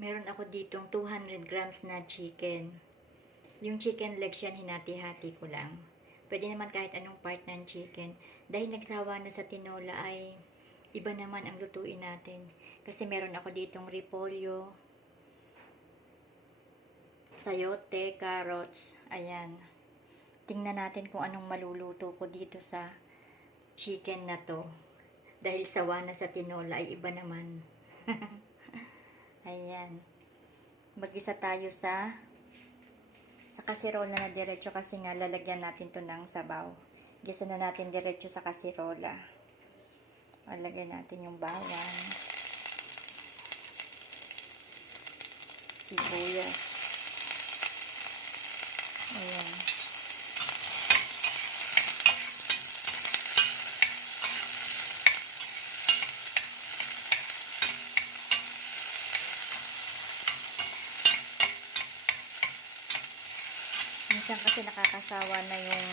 Meron ako ditong 200 grams na chicken. Yung chicken legs yan, hinati-hati ko lang. Pwede naman kahit anong part ng chicken. Dahil nagsawa na sa tinola ay iba naman ang lutuin natin. Kasi meron ako ditong repolyo, sayote, carrots. Ayan. Tingnan natin kung anong maluluto ko dito sa chicken na to. Dahil sawa na sa tinola ay iba naman. Ayan. Mag-isa tayo sa kasirola na diretso kasi nga lalagyan natin to ng sabaw. Gisa na natin diretso sa kasirola. Lalagyan natin yung bawang, sibuyas. Ayan. Minsan kasi nakakasawa na yung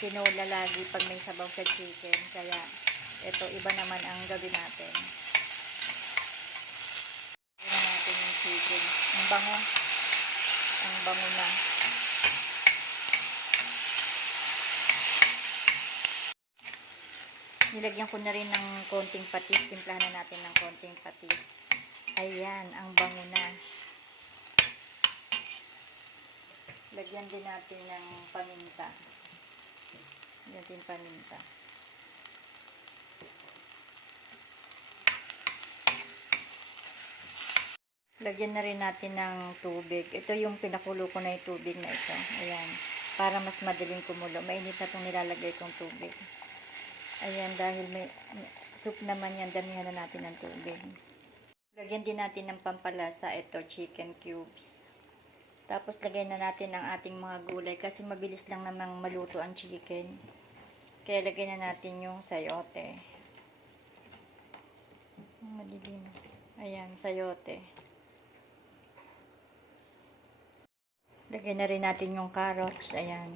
tinola lagi pag may sabaw sa chicken. Kaya ito iba naman ang gawin natin. Gawin natin yung chicken. Ang bango. Ang bango na. Nilagyan ko na rin ng konting patis. Timplahan na natin ng konting patis. Ayan, ang bango na. Lagyan din natin ng paminta. Lagyan din paminta. Lagyan na rin natin ng tubig. Ito yung pinakulo ko na yung tubig na ito. Ayan. Para mas madaling kumulo. Mainit na itong nilalagay kong tubig. Ayan, dahil may soup naman yan, damihan na natin ng tubig. Lagyan din natin ng pampalasa. Ito, chicken cubes. Tapos lagay na natin ang ating mga gulay kasi mabilis lang namang maluto ang chicken. Kaya lagay na natin yung sayote. Madilim. Ayan, sayote. Lagay na rin natin yung carrots. Ayan.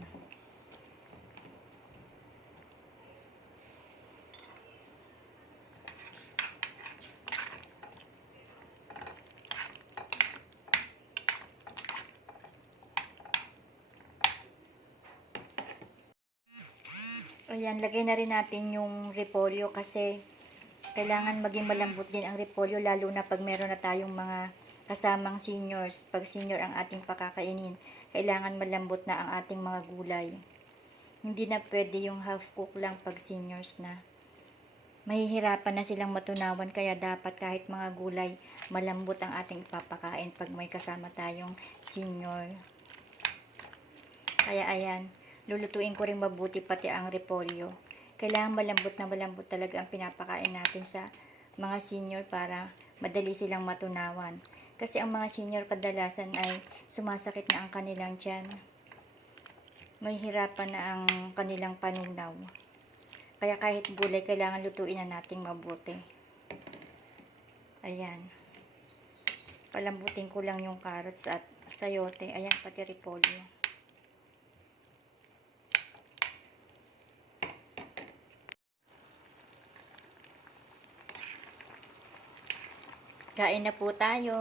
Ayan, lagay na rin natin yung repolyo kasi kailangan maging malambot din ang repolyo lalo na pag meron na tayong mga kasamang seniors. Pag senior ang ating pakakainin, kailangan malambot na ang ating mga gulay. Hindi na pwede yung half cook lang pag seniors na. Mahihirapan na silang matunawan kaya dapat kahit mga gulay, malambot ang ating ipapakain pag may kasama tayong senior. Kaya ayan. Lulutuin ko rin mabuti pati ang repolyo. Kailangan malambot talaga ang pinapakain natin sa mga senior para madali silang matunawan. Kasi ang mga senior kadalasan ay sumasakit na ang kanilang tiyan. Mahihirapan na ang kanilang panunaw. Kaya kahit gulay, kailangan lutuin na nating mabuti. Ayan. Palambutin ko lang yung carrots at sayote. Ayan, pati repolyo. Kain na po tayo.